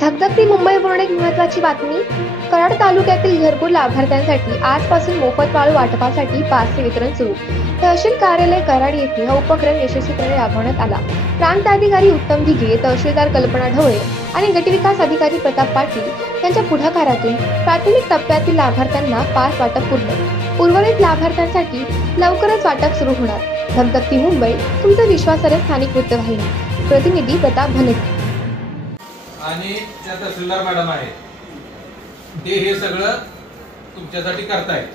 धगधगती मुंबईवरून एक महत्त्वाची बातमी. कराड तालुक्यातील घरकुल लाभार्थ्यांसाठी आजपासून मोफत वाळू वाटपासाठी पासचे वितरण सुरू. तहसील कार्यालय कराड येथे हा उपक्रम यशस्वीपणे राबवण्यात आला. प्रांताधिकारी उत्तम दिघे, तहसीलदार कल्पना ढवळे आणि गटविकास अधिकारी प्रताप पाटील यांच्या पुढाकारातून प्राथमिक टप्प्यातील लाभार्थ्यांना पास वाटप पूर्ण. उर्वरित लाभार्थ्यांसाठी लवकरच वाटप सुरू होणार. धगधगती मुंबई, तुमचं विश्वासार्ह स्थानिक वृत्तवाहिनी. प्रतिनिधी प्रताप भनगे आणि त्या तहसीलदार मॅडम आहेत, ते हे सगळं तुमच्यासाठी करतायत.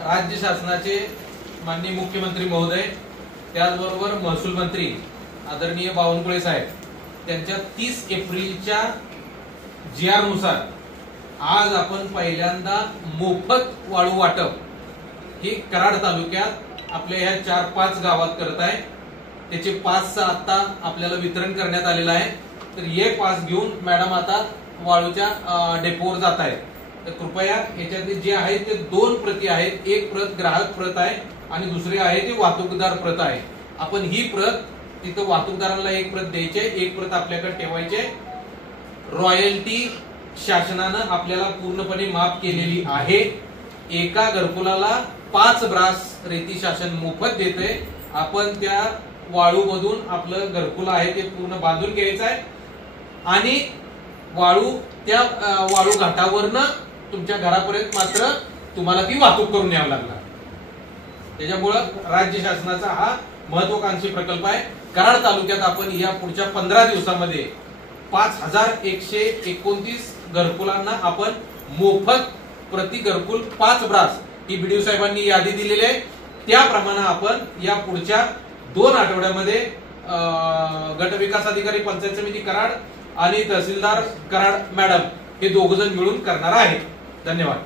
राज्य शासनाचे माननीय मुख्यमंत्री महोदय, त्याचबरोबर महसूल मंत्री आदरणीय बावनकुळे साहेब, त्यांच्या 30 एप्रिलच्या GR नुसार आज आपण पहिल्यांदा मोफत वाळू वाटप हे कराड तालुक्यात आपल्या ह्या 4-5 गावात करत आहे. त्याचे पास आता आपल्याला वितरण करण्यात आलेलं आहे. तर हे पास घेऊन मॅडम आता वाळूच्या डेपोवर जात आहेत. तर कृपया याच्यातले जे आहे ते 2 प्रती आहेत. एक प्रत ग्राहक प्रत आहे आणि दुसरी आहे ती वाहतूकदार प्रत आहे. आपण ही प्रत तिथं वाहतूकदारांना एक प्रत द्यायची, एक प्रत आपल्याकडे ठेवायची. रॉयल्टी शासनानं आपल्याला पूर्णपणे माफ केलेली आहे. एका घरकुलाला 5 ब्रास रेती शासन मोफत देते. आपण त्या वाळूमधून आपलं घरकुल आहे ते पूर्ण बांधून घ्यायचं आहे आणि वाळू त्या वाळू घाटावरनं तुमच्या घरापर्यंत मात्र तुम्हाला ती वाहतूक करून न्यावं लागणार. त्याच्यामुळं राज्य शासनाचा हा महत्वाकांक्षी प्रकल्प आहे. कराड तालुक्यात आपण या पुढच्या 15 दिवसामध्ये 5129 घरकुलांना आपण मोफत प्रति घरकुल 5 ब्रास ही BDO साहेबांनी यादी दिलेली आहे. त्याप्रमाणे आपण या पुढच्या 2 आठवड्यामध्ये गट विकास अधिकारी पंचायत समिती कराड आणि तहसीलदार कराड मॅडम हे 2 जण मिळून करणार आहेत. धन्यवाद.